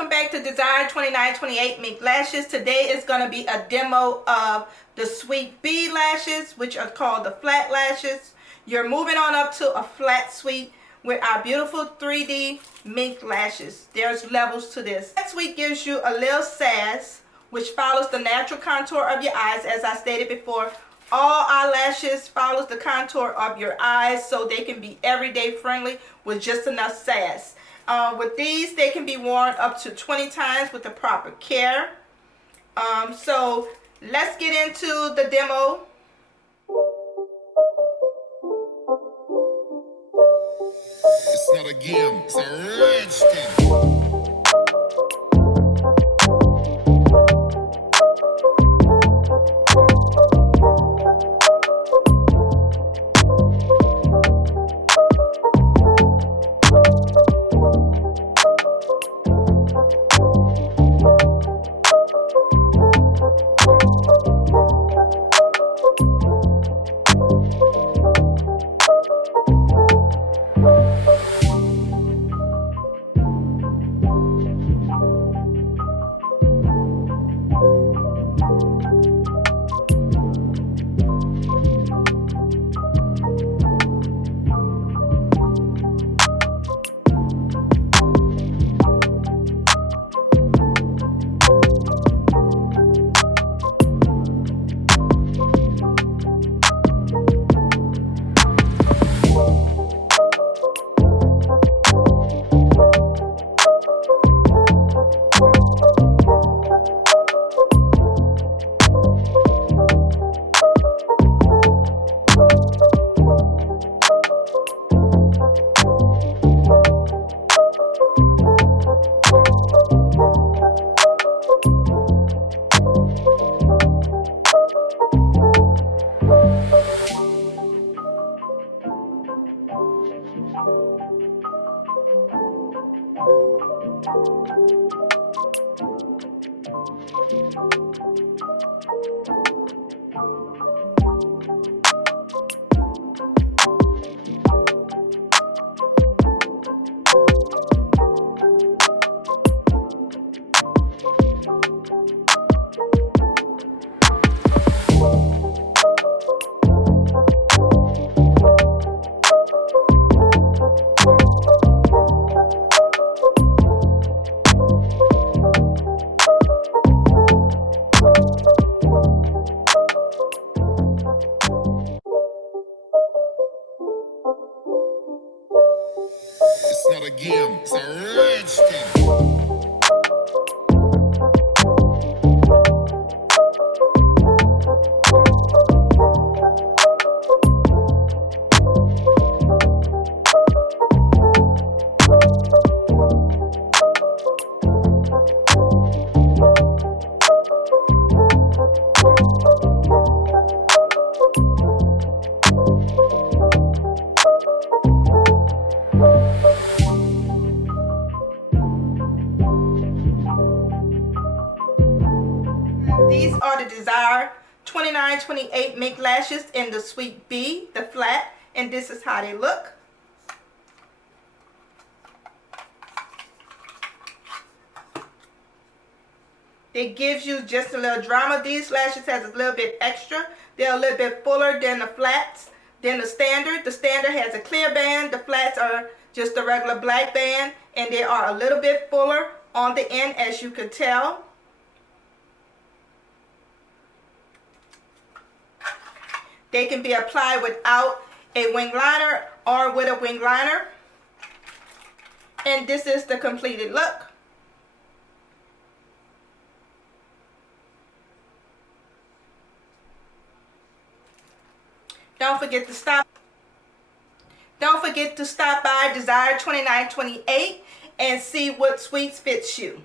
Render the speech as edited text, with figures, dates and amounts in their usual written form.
welcome back to Desire2928 Mink Lashes. Today is going to be a demo of the Sweet Bee lashes, which are called the flat lashes. You're moving on up to a flat suite with our beautiful 3D mink lashes. There's levels to this. Flat suite gives you a little sass, which follows the natural contour of your eyes. As I stated before, all eyelashes follows the contour of your eyes so they can be everyday friendly with just enough sass. With these, they can be worn up to 20 times with the proper care. So let's get into the demo. It's not a game, it's a rich thing. It's not a game, it's a rich thing. These are the Desire2928 Mink Lashes in the Sweet Bee, the flat, and this is how they look. It gives you just a little drama. These lashes has a little bit extra. They're a little bit fuller than the flats, than the standard. The standard has a clear band. The flats are just a regular black band, and they are a little bit fuller on the end, as you can tell. They can be applied without a wing liner or with a wing liner. And this is the completed look. Don't forget to stop by Desire2928 and see what suites fits you.